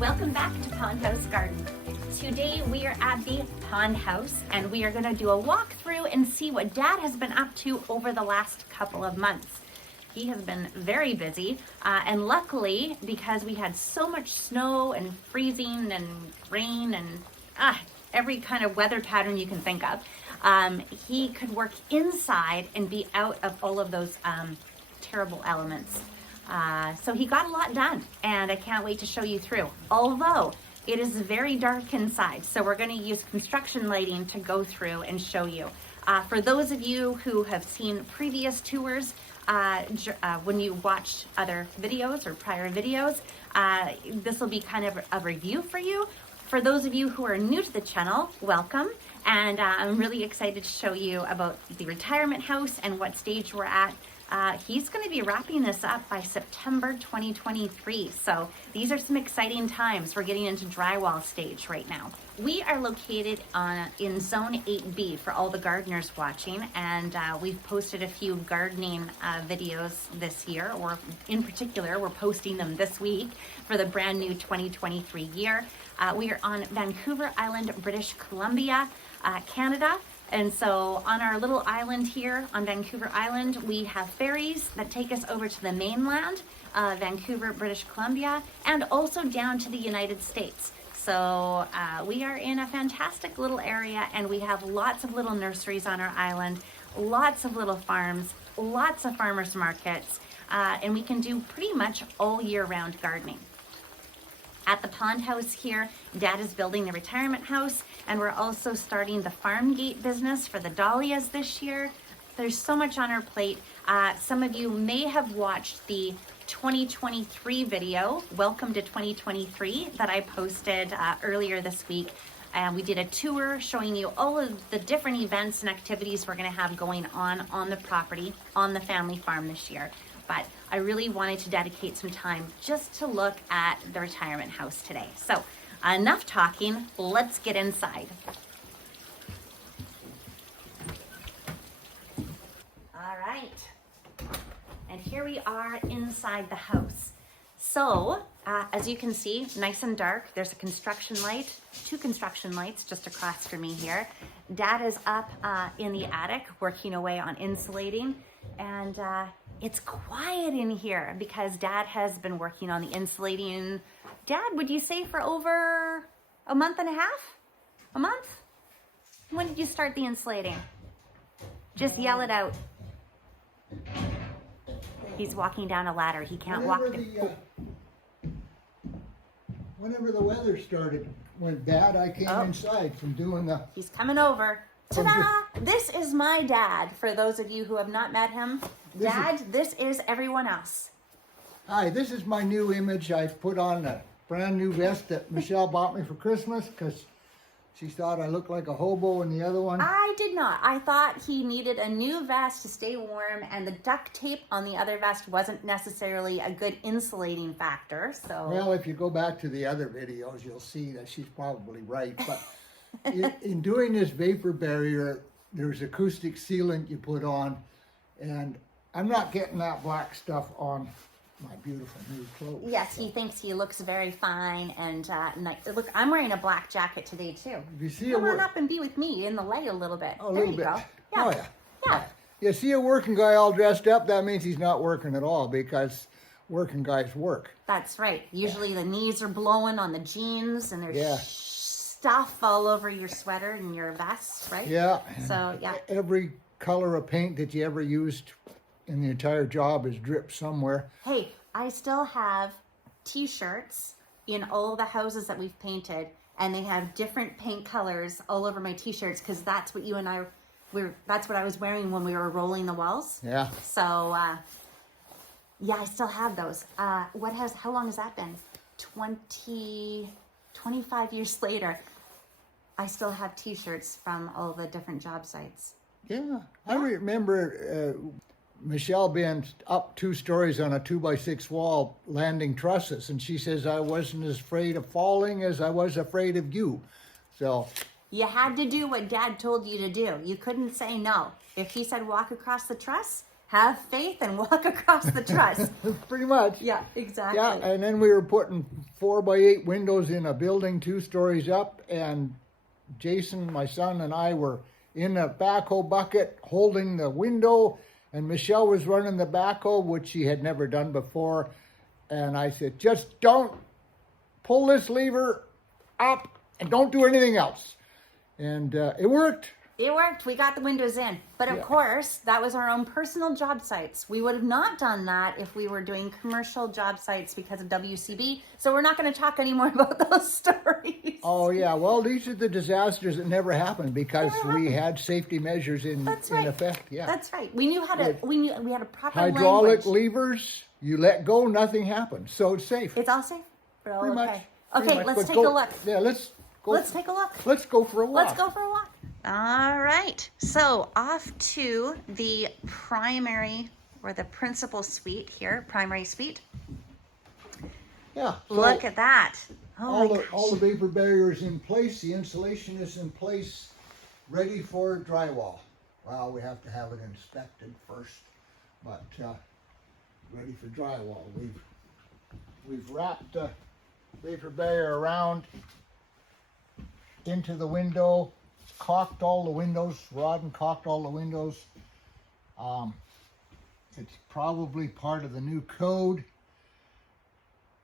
Welcome back to Pond House Garden. Today we are at the Pond House and we are going to do a walkthrough and see what Dad has been up to over the last couple of months. He has been very busy and luckily, because we had so much snow and freezing and rain and every kind of weather pattern you can think of, he could work inside and be out of all of those terrible elements. So he got a lot done and I can't wait to show you through. Although it is very dark inside, so we're going to use construction lighting to go through and show you. For those of you who have seen previous tours, when you watch other videos or prior videos, this will be kind of a review for you. For those of you who are new to the channel, welcome. And I'm really excited to show you about the retirement house and what stage we're at. He's going to be wrapping this up by September 2023. So these are some exciting times. We're getting into drywall stage right now. We are located in Zone 8B for all the gardeners watching. And we've posted a few gardening videos this year, or in particular, we're posting them this week for the brand new 2023 year. We are on Vancouver Island, British Columbia, Canada. And so on our little island here on Vancouver Island, we have ferries that take us over to the mainland, Vancouver, British Columbia, and also down to the United States. So we are in a fantastic little area and we have lots of little nurseries on our island, lots of little farms, lots of farmers markets, and we can do pretty much all year round gardening. At the Pond House here, Dad is building the retirement house, and we're also starting the farm gate business for the dahlias this year. There's so much on our plate. Some of you may have watched the 2023 video, Welcome to 2023, that I posted earlier this week. We did a tour showing you all of the different events and activities we're going to have going on the property, on the family farm this year. But I really wanted to dedicate some time just to look at the retirement house today. So enough talking, let's get inside. All right, and here we are inside the house. So as you can see, nice and dark. There's a construction light, two construction lights just across from me here. Dad is up in the attic working away on insulating, and it's quiet in here because Dad has been working on the insulating. Dad, would you say for over a month and a half? A month? When did you start the insulating? Just yell it out. He's walking down a ladder. He can't walk. Whenever the weather started, Dad, I came inside from doing the... He's coming over. Ta-da! This is my dad, for those of you who have not met him. This is everyone else. Hi, this is my new image. I put on a brand new vest that Michelle bought me for Christmas because she thought I looked like a hobo in the other one. I did not. I thought he needed a new vest to stay warm, and the duct tape on the other vest wasn't necessarily a good insulating factor. So, well, if you go back to the other videos, you'll see that she's probably right. But in doing this vapor barrier, there's acoustic sealant you put on, and I'm not getting that black stuff on my beautiful new clothes. Yes, he thinks he looks very fine and nice. Look, I'm wearing a black jacket today too. If you see Come on up and be with me in the light a little bit. Oh, a there little you bit. Go. Yeah. Oh, yeah. Yeah. You see a working guy all dressed up, that means he's not working at all because working guys work. That's right. Usually the knees are blowing on the jeans and there's stuff all over your sweater and your vest, right? Yeah. So, yeah. Every color of paint that you ever used in the entire job is dripped somewhere. Hey, I still have t-shirts in all the houses that we've painted, and they have different paint colors all over my t-shirts because that's what you and I that's what I was wearing when we were rolling the walls. Yeah. So yeah, I still have those. How long has that been? 25 years later, I still have t-shirts from all the different job sites. Yeah. I remember Michelle being up 2 stories on a 2x6 wall landing trusses, and she says I wasn't as afraid of falling as I was afraid of you. So you had to do what Dad told you to do. You couldn't say no. If he said walk across the truss, have faith and walk across the truss. Pretty much. Yeah, exactly. Yeah, and then we were putting 4x8 windows in a building 2 stories up, and Jason, my son, and I were in a backhoe bucket holding the window, and Michelle was running the backhoe, which she had never done before. And I said, just don't pull this lever up and don't do anything else. And it worked. It worked. We got the windows in. But of course, that was our own personal job sites. We would have not done that if we were doing commercial job sites because of WCB. So we're not going to talk anymore about those stories. Oh, yeah. Well, these are the disasters that never happened because we had safety measures in effect. Yeah. That's right. We knew how to, we had a proper hydraulic language. levers, you let go, nothing happens. So it's safe. It's all safe? We're all Pretty okay. much. Okay, Pretty much. let's But take a look. Yeah, let's go. Let's take a look. Let's go for a walk. Let's go for a walk. All right, so off to the primary or the principal suite here, primary suite. Yeah. So Look at that. Oh all the vapor barriers in place, the insulation is in place, ready for drywall. Well, we have to have it inspected first, but ready for drywall. We've wrapped the vapor barrier around into the window. Caulked all the windows, Rod and caulked all the windows. It's probably part of the new code,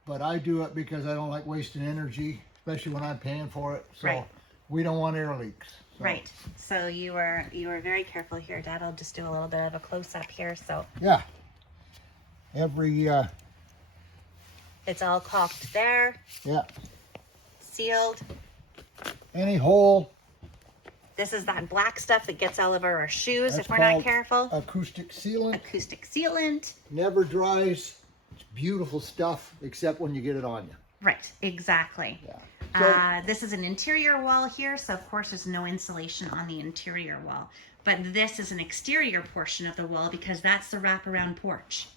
but I do it because I don't like wasting energy, especially when I'm paying for it. So we don't want air leaks. So. Right. So you were very careful here, Dad. I'll just do a little bit of a close up here. So yeah, every it's all caulked there. Yeah. Sealed. Any hole. This is that black stuff that gets all over our shoes That's if we're not called careful. Acoustic sealant. Acoustic sealant. Never dries. It's beautiful stuff, except when you get it on you. Right, exactly. Yeah. So, this is an interior wall here, so of course there's no insulation on the interior wall. But this is an exterior portion of the wall because that's the wraparound porch.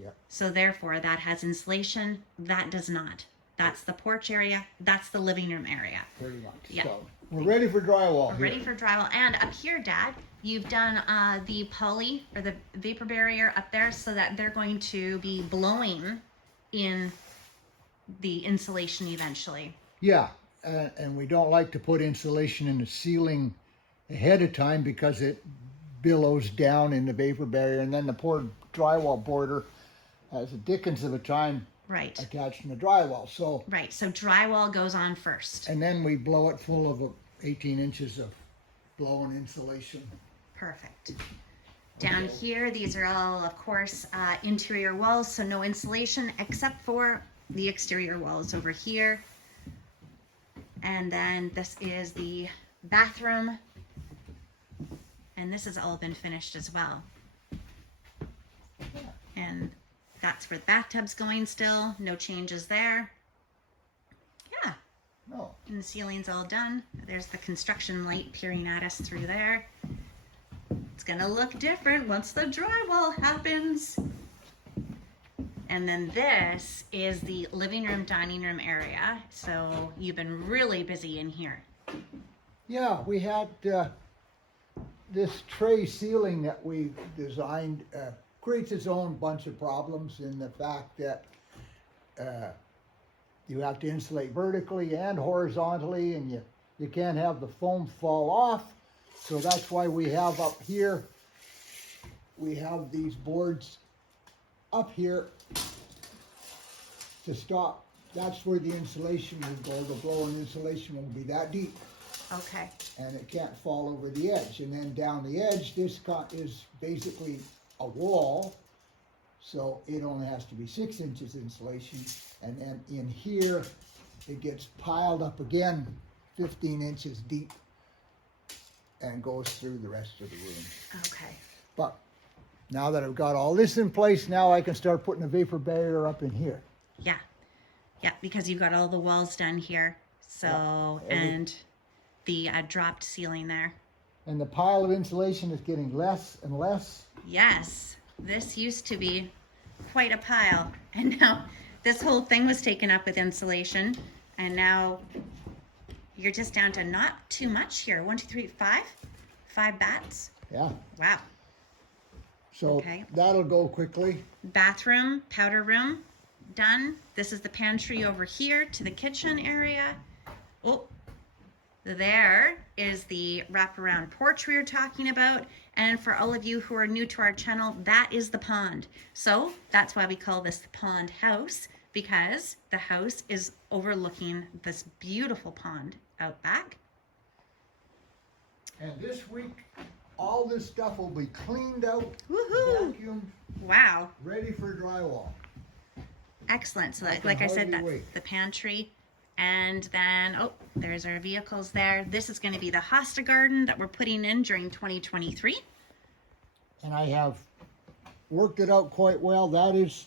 yeah. So therefore that has insulation, that does not. That's the porch area, that's the living room area. Pretty much. Yeah. So we're ready for drywall. We're ready for drywall. And up here, Dad, you've done the poly or the vapor barrier up there so that they're going to be blowing in the insulation eventually. Yeah, and we don't like to put insulation in the ceiling ahead of time because it billows down in the vapor barrier, and then the poor drywall border has a dickens of a time Right. attached to the drywall. So Right. So drywall goes on first. and then we blow it full of 18 inches of blown insulation. Perfect. Down here, these are all, of course, interior walls, so no insulation except for the exterior walls over here. And then this is the bathroom. And this has all been finished as well. And that's where the bathtub's going still. No changes there. Yeah. No. And the ceiling's all done. There's the construction light peering at us through there. It's gonna look different once the drywall happens. And then this is the living room, dining room area. So you've been really busy in here. Yeah, we had this tray ceiling that we designed creates its own bunch of problems in the fact that you have to insulate vertically and horizontally, and you can't have the foam fall off. So that's why we have up here, we have these boards up here to stop. That's where the insulation will go. The blow-in insulation will be that deep. Okay. And it can't fall over the edge. And then down the edge, this is basically a wall, so it only has to be 6 inches insulation. And then in here, it gets piled up again 15 inches deep and goes through the rest of the room. Okay. But now that I've got all this in place, now I can start putting a vapor barrier up in here. Yeah. Yeah, because you've got all the walls done here. So, and the dropped ceiling there. And the pile of insulation is getting less and less. Yes, this used to be quite a pile, and now this whole thing was taken up with insulation, and now you're just down to not too much here. 1, 2, 3, 5 bats. Yeah. Wow. So Okay. that'll go quickly. Bathroom, powder room, done. This is the pantry over here to the kitchen area. Oh, there is the wraparound porch we were talking about. And for all of you who are new to our channel, that is the pond. So that's why we call this the pond house, because the house is overlooking this beautiful pond out back. And this week, all this stuff will be cleaned out, Woohoo! vacuumed, Wow. ready for drywall. Excellent. So I like, can like I said, hardly that's wait. the pantry. And then, oh, there's our vehicles there. This is going to be the hosta garden that we're putting in during 2023. And I have worked it out quite well. That is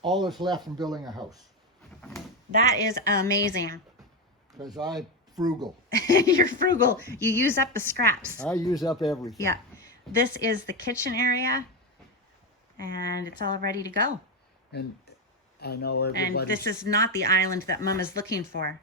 all that's left in building a house. That is amazing. Because I'm frugal. You're frugal. You use up the scraps. I use up everything. Yeah. This is the kitchen area. And it's all ready to go. And I know everybody. And this is not the island that Mom is looking for.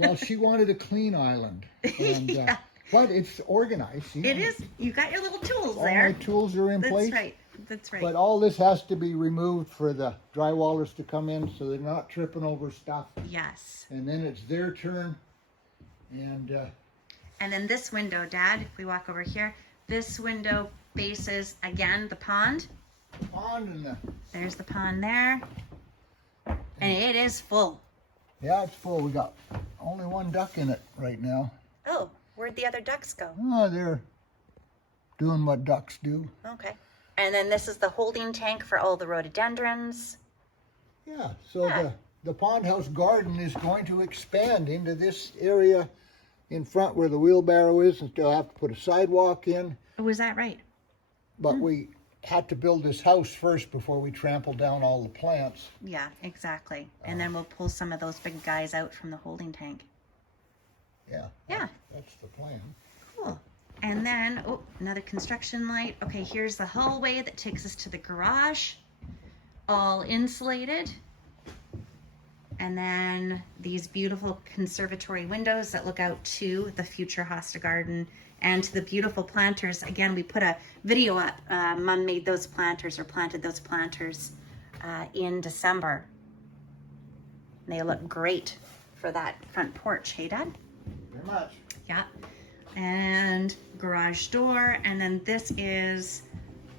Well, she wanted a clean island. And, Yeah. But it's organized. You It know. is. You got your little tools All there. my tools are in That's place. right. That's right. But all this has to be removed for the drywallers to come in so they're not tripping over stuff. Yes. And then it's their turn. And And then this window, Dad, if we walk over here, this window faces, again, the pond. pond and There's the pond there. And it is full. yeah, it's full. We got only one duck in it right now. Oh, where'd the other ducks go? Oh, they're doing what ducks do. Okay. And then this is the holding tank for all the rhododendrons. Yeah, so Yeah. the pond house garden is going to expand into this area in front where the wheelbarrow is, and they'll have to put a sidewalk in. Oh, is that right? But we had to build this house first before we trampled down all the plants. Yeah, exactly. And then we'll pull some of those big guys out from the holding tank. Yeah. Yeah. That's the plan. Cool. And then, oh, another construction light. Okay, here's the hallway that takes us to the garage. All insulated. And then these beautiful conservatory windows that look out to the future hosta garden and to the beautiful planters. Again, we put a video up. Mom made those planters or planted those planters in December. They look great for that front porch. Hey, Dad? Very much. Yeah. And garage door. And then this is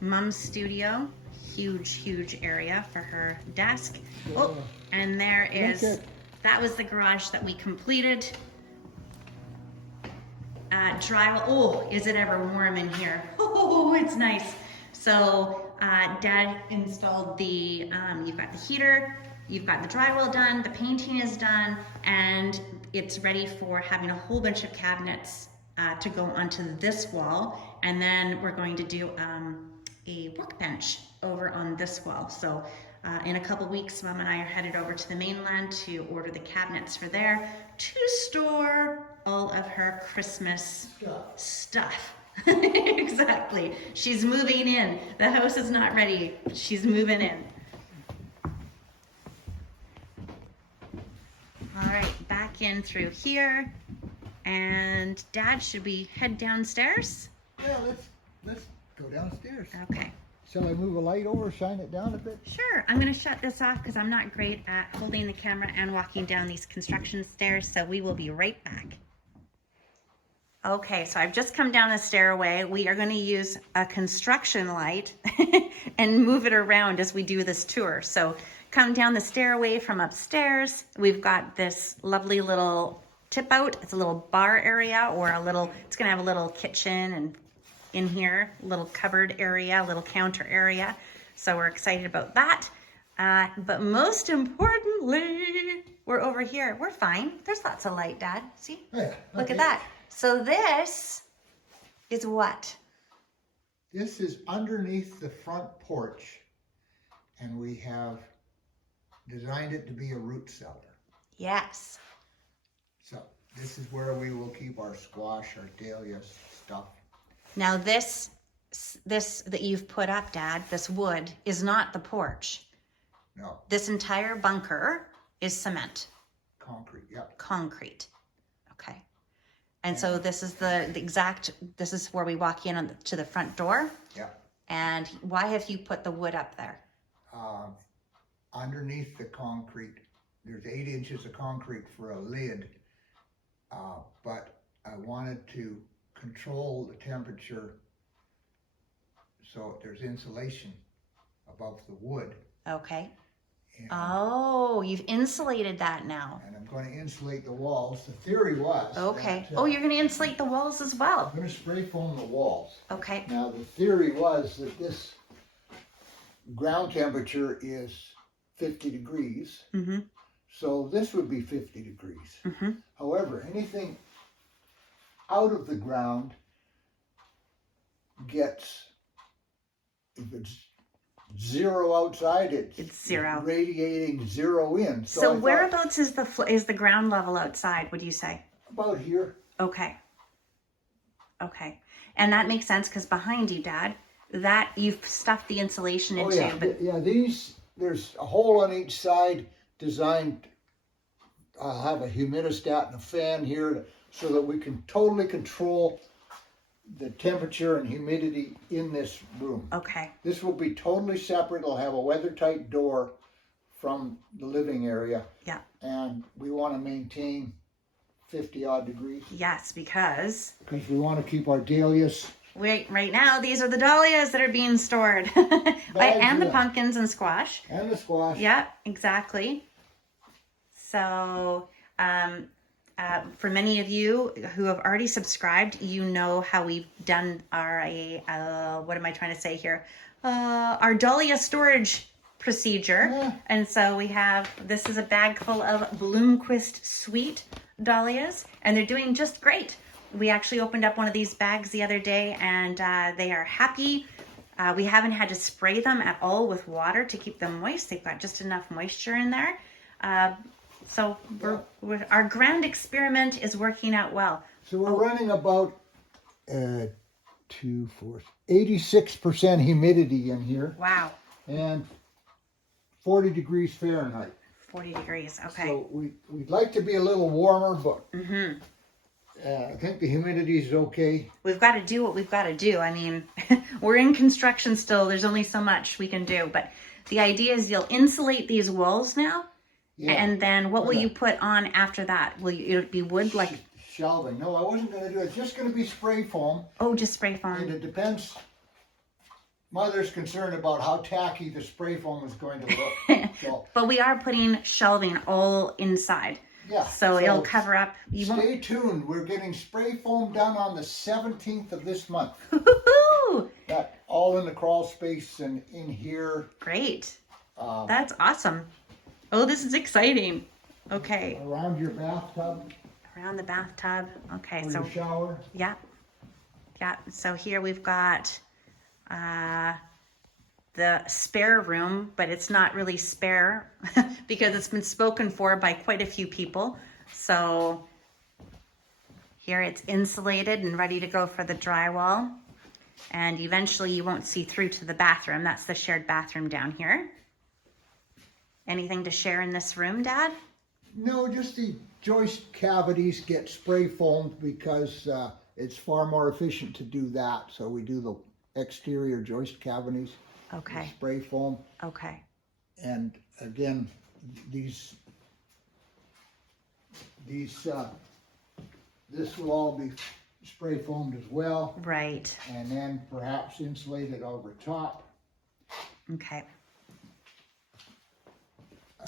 Mom's studio. Huge, huge area for her desk. Oh, and there is, Look at- that was the garage that we completed. Drywall. Oh, is it ever warm in here? Oh, it's nice. So Dad installed the, you've got the heater, you've got the drywall done, the painting is done, and it's ready for having a whole bunch of cabinets to go onto this wall. And then we're going to do a workbench over on this wall. So in a couple weeks, Mom and I are headed over to the mainland to order the cabinets for there to store all of her Christmas stuff. Exactly. She's moving in. The house is not ready. She's moving in. All right, back in through here. And Dad, should we head downstairs? Yeah, let's go downstairs. Okay. Shall I move a light over, shine it down a bit? Sure, I'm gonna shut this off because I'm not great at holding the camera and walking down these construction stairs, so we will be right back. Okay, so I've just come down the stairway. We are gonna use a construction light and move it around as we do this tour. So come down the stairway from upstairs. We've got this lovely little tip out. It's a little bar area or a little, it's gonna have a little kitchen and in here, little cupboard area, little counter area. So we're excited about that. But most importantly, we're over here. We're fine. There's lots of light, Dad. See? Yeah, Look okay. at that. So this is what? This is underneath the front porch, and we have designed it to be a root cellar. Yes. So this is where we will keep our squash, our dahlias, stuff. Now this that you've put up, Dad, this wood, is not the porch. No, This entire bunker is cement, concrete, yep. concrete. Okay. And so this is the exact, this is where we walk in to the front door. Yep. And why have you put the wood up there? Underneath the concrete, there's 8 inches of concrete for a lid, but I wanted to control the temperature so there's insulation above the wood. Okay. And, Oh, you've insulated that now. and I'm going to insulate the walls. The theory was Okay. that, Oh, you're going to insulate the walls as well. I'm going to spray foam the walls. Okay. Now the theory was that this ground temperature is 50 degrees, Mm-hmm. so this would be 50 degrees. Mm-hmm. However, anything out of the ground gets, if it's 0 outside, It's 0. radiating 0 in. So I thought, whereabouts is the ground level outside, would you say? about here. Okay. Okay. And that makes sense because behind you, Dad, that you've stuffed the insulation into. Oh yeah, But yeah. There's a hole on each side designed. I'll have a humidistat and a fan here so that we can totally control the temperature and humidity in this room. okay. This will be totally separate. It'll have a weather-tight door from the living area. Yeah. And we want to maintain 50-odd degrees Yes, because because we want to keep our dahlias. right now these are the dahlias that are being stored. And the yeah. pumpkins and squash. And the squash. Yeah, exactly. So, for many of you who have already subscribed, you know how we've done our, what am I trying to say here? Our dahlia storage procedure. Yeah. And so we have, this is a bag full of Bloomquist Sweet dahlias, and they're doing just great. We actually opened up one of these bags the other day, and they are happy. We haven't had to spray them at all with water to keep them moist. They've got just enough moisture in there. So our ground experiment is working out well. So we're running about 86% humidity in here Wow. and 40 degrees Fahrenheit. 40 degrees. Okay. So we'd like to be a little warmer, but Mm-hmm. I think the humidity is okay. We've got to do what we've got to do. I mean, we're in construction still. There's only so much we can do. But the idea is you'll insulate these walls now. Yeah. And then what will you put on after that? Will it be wood like? Shelving. No, I wasn't going to do it. It's just going to be spray foam. Oh, just spray And foam. it depends. Mother's concerned about how tacky the spray foam is going to look. So, But we are putting shelving all inside. yeah. So it'll cover up. You won't. Stay tuned. We're getting spray foam done on the 17th of this month. Woo-hoo! That all in the crawl space and in here. Great. That's awesome. Oh, this is exciting. Okay. Around your bathtub. Around the bathtub. Okay. Or So your shower. yeah. Yeah. So here we've got the spare room, but it's not really spare because it's been spoken for by quite a few people. So here it's insulated and ready to go for the drywall. And eventually you won't see through to the bathroom. That's the shared bathroom down here. Anything to share in this room, Dad? No, just the joist cavities get spray foamed because it's far more efficient to do that. So we do the exterior joist cavities. Okay. with spray foam. Okay. And again, this will all be spray foamed as well. Right. And then perhaps insulated over top. Okay.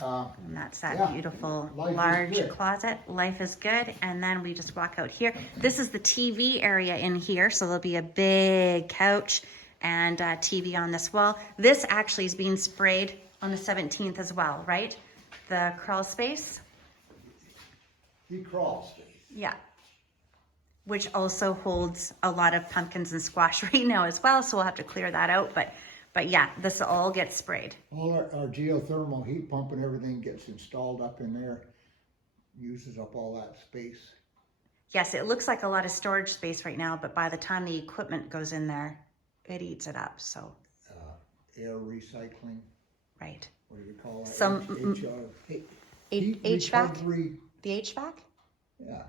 And that's that Yeah, beautiful life is large good. closet. Life is good. And then we just walk out here. This is the TV area in here. So there'll be a big couch and TV on this wall. This actually is being sprayed on the 17th as well, right? The crawl space. The crawl space. Yeah. Which also holds a lot of pumpkins and squash right now as well. So we'll have to clear that out. But yeah, this all gets sprayed. All our geothermal heat pump and everything gets installed up in there. Uses up all that space. Yes, it looks like a lot of storage space right now, but by the time the equipment goes in there, it eats it up, so. Air recycling, Right. what do you call that? Some Heat HVAC? recovery. The HVAC? Yeah,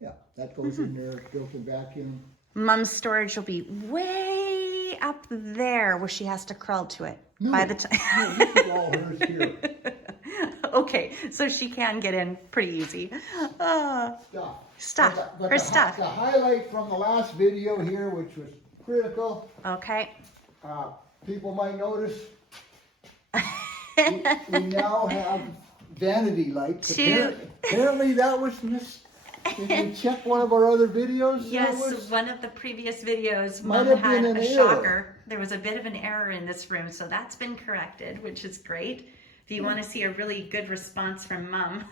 Yeah. that goes in there, built-in vacuum. Mom's storage will be way way up there where she has to crawl to it No, by the time. no, this is all hers here. Okay, so she can get in pretty easy. Stuff. But Her the stuff. The highlight from the last video here, which was critical, Okay. people might notice, we now have vanity lights. Apparently that was missed. If you check one of our other videos, Yes, one of the previous videos, Might Mom have had been a an shocker. error. There was a bit of an error in this room, so that's been corrected, which is great. If you want to see a really good response from Mom,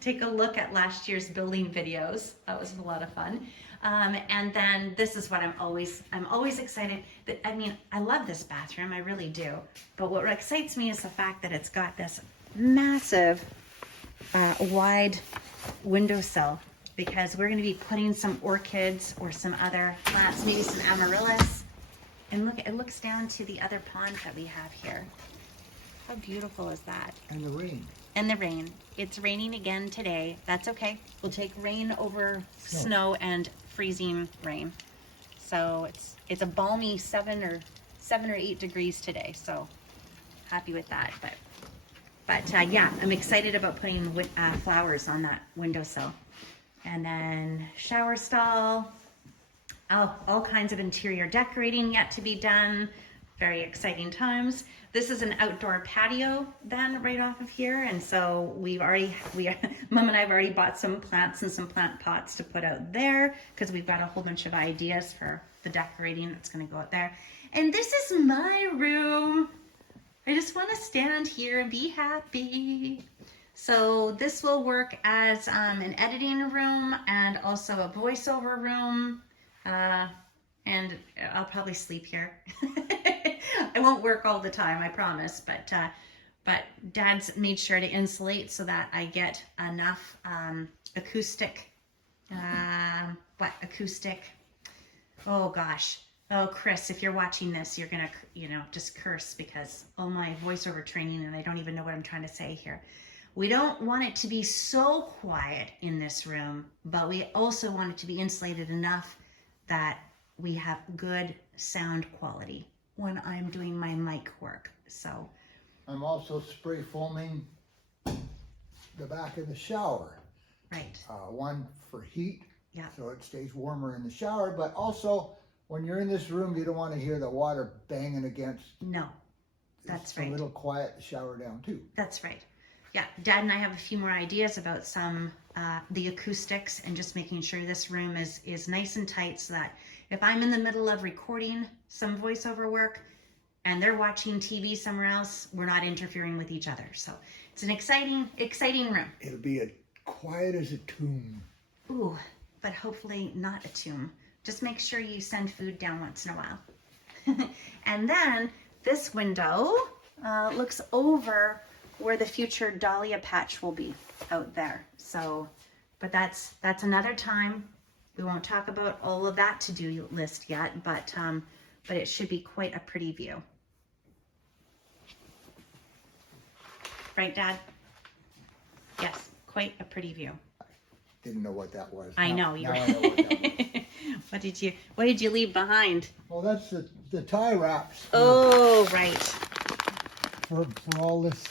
take a look at last year's building videos. That was a lot of fun. And then this is what I'm always excited that, I mean, I love this bathroom, I really do. But what excites me is the fact that it's got this massive, wide windowsill, because we're going to be putting some orchids or some other plants, maybe some amaryllis. And look, it looks down to the other pond that we have here. How beautiful is that? And the rain. And the rain. It's raining again today. That's okay. We'll take rain over snow and freezing rain. So it's a balmy 7 or 8 degrees today. So happy with that. But yeah, I'm excited about putting flowers on that windowsill. And then shower stall. All kinds of interior decorating yet to be done. Very exciting times. This is an outdoor patio then right off of here. And so Mom and I have already bought some plants and some plant pots to put out there because we've got a whole bunch of ideas for the decorating that's going to go out there. And this is my room. I just want to stand here and be happy. So this will work as an editing room and also a voiceover room. And I'll probably sleep here. I won't work all the time, I promise, but Dad's made sure to insulate so that I get enough acoustic, oh gosh. Oh, Chris, if you're watching this, you're gonna, just curse because all my voiceover training and I don't even know what I'm trying to say here. We don't want it to be so quiet in this room, but we also want it to be insulated enough that we have good sound quality when I'm doing my mic work. So I'm also spray foaming the back of the shower. right. One for heat, Yeah. so it stays warmer in the shower, but also when you're in this room, you don't want to hear the water banging against. No, that's right. It's a little quiet the shower down too. That's right. Yeah, Dad and I have a few more ideas about some the acoustics and just making sure this room is nice and tight so that if I'm in the middle of recording some voiceover work and they're watching TV somewhere else, we're not interfering with each other. So it's an exciting room. It'll be as quiet as a tomb. Ooh, but hopefully not a tomb. Just make sure you send food down once in a while. And then this window looks over where the future dahlia patch will be out there. So, but that's another time. We won't talk about all of that to-do list yet, but it should be quite a pretty view. Right, Dad? Yes, quite a pretty view. Didn't know what that was. I know. Now I know what that was. What did you leave behind? Well, that's the tie wraps. Oh, right. For all this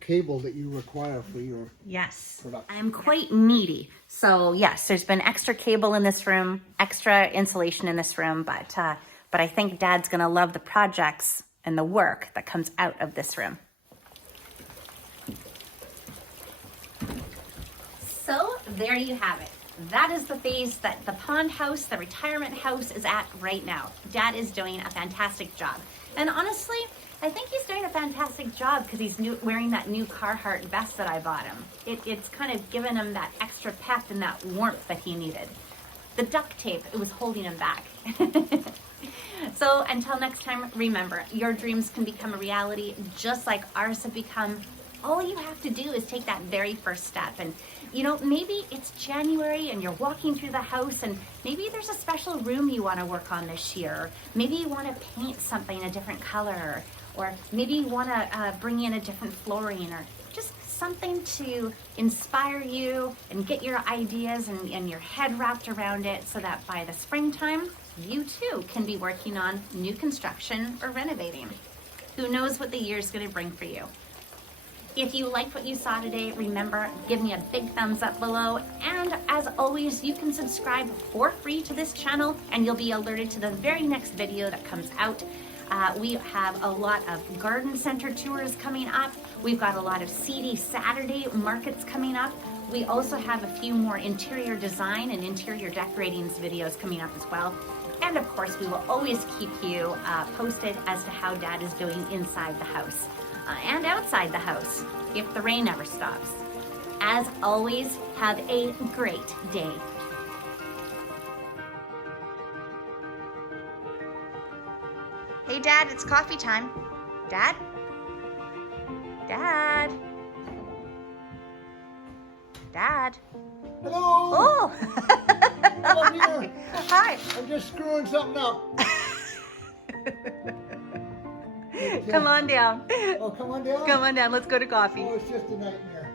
cable that you require for your Yes. production. I'm quite needy. So yes, there's been extra cable in this room, extra insulation in this room, but I think Dad's gonna love the projects and the work that comes out of this room. So there you have it. That is the phase that the pond house, the retirement house is at right now. Dad is doing a fantastic job. And honestly, I think he's doing a fantastic job because he's wearing that new Carhartt vest that I bought him. It's kind of given him that extra pep and that warmth that he needed. The duct tape, it was holding him back. So until next time, remember, your dreams can become a reality just like ours have become. All you have to do is take that very first step. And maybe it's January and you're walking through the house and maybe there's a special room you want to work on this year. Maybe you want to paint something a different color, or maybe you want to bring in a different flooring, or just something to inspire you and get your ideas and your head wrapped around it so that by the springtime, you too can be working on new construction or renovating. Who knows what the year's gonna bring for you. If you liked what you saw today, remember, give me a big thumbs up below. And as always, you can subscribe for free to this channel and you'll be alerted to the very next video that comes out. We have a lot of garden center tours coming up. We've got a lot of CD Saturday markets coming up. We also have a few more interior design and interior decorating videos coming up as well. And of course, we will always keep you posted as to how Dad is doing inside the house and outside the house, if the rain ever stops. As always, have a great day. Hey Dad, it's coffee time. Dad? Dad? Dad? Hello. Oh! Hello, dear. Hi. I'm just screwing something up. Come on down. Oh, come on down. Come on down. Let's go to coffee. Oh, it's just a nightmare.